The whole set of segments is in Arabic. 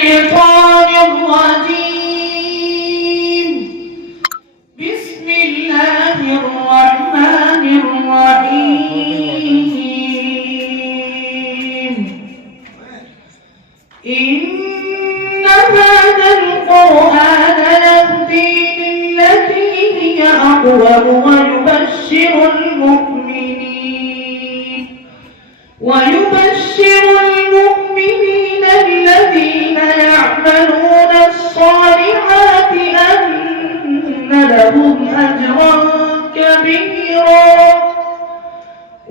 الشيطان الرجيم. بسم الله الرحمن الرحيم. إن هذا القرآن يهدي للتي هي أقوم ويبشر المؤمنين الذين يعملون الصالحات أن لهم أجرا كبيرا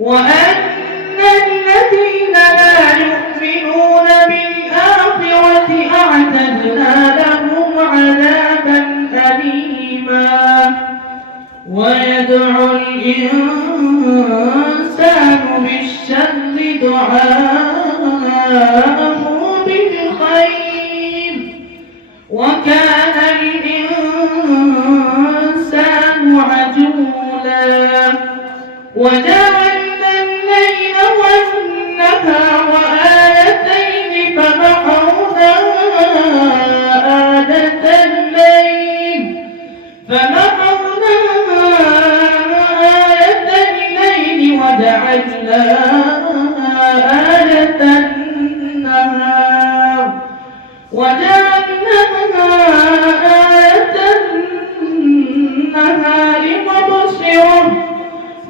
وأن الذين لا يؤمنون بالآخرة أعتدنا لهم عذابا أليما. ويدعو الإنسان بالشر دعاءه بالخير وكان الإنسان عجولا. وجعلنا الليل والنهار آيتين فمحونا آية الليل وجعلنا آية النهار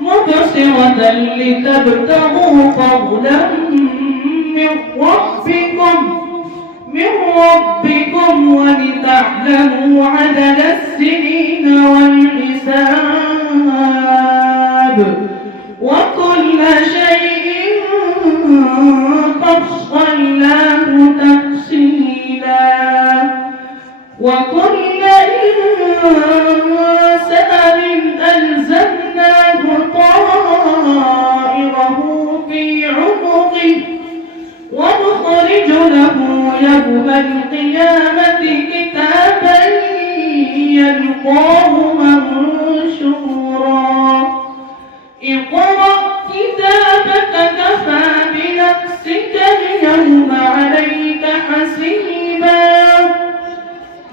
مبصرة لتبتغوا فضلا من ربكم ولتعلموا عدد السنين والحساب وكل شيء فصلناه تفصيلا. وكل إنسان ألزمناه طائره في عنقه ونخرج له يوم القيامة كتابا يلقاه منشورا. اقرأ كتابك كفى بنفسك اليوم عليك حسيبا.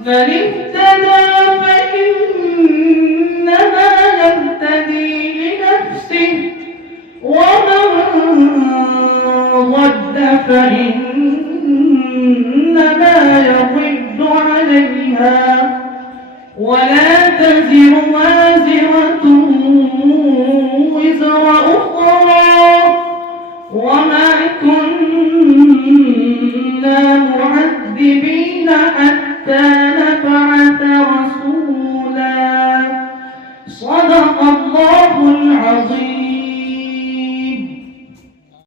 من اهتدى فإنما يهتدي لنفسه ومن ضل فإنما يضل عليها ولا تزر وازرة وزر أخرى وما كنا معذبين حتى نبعث رسولا. صدق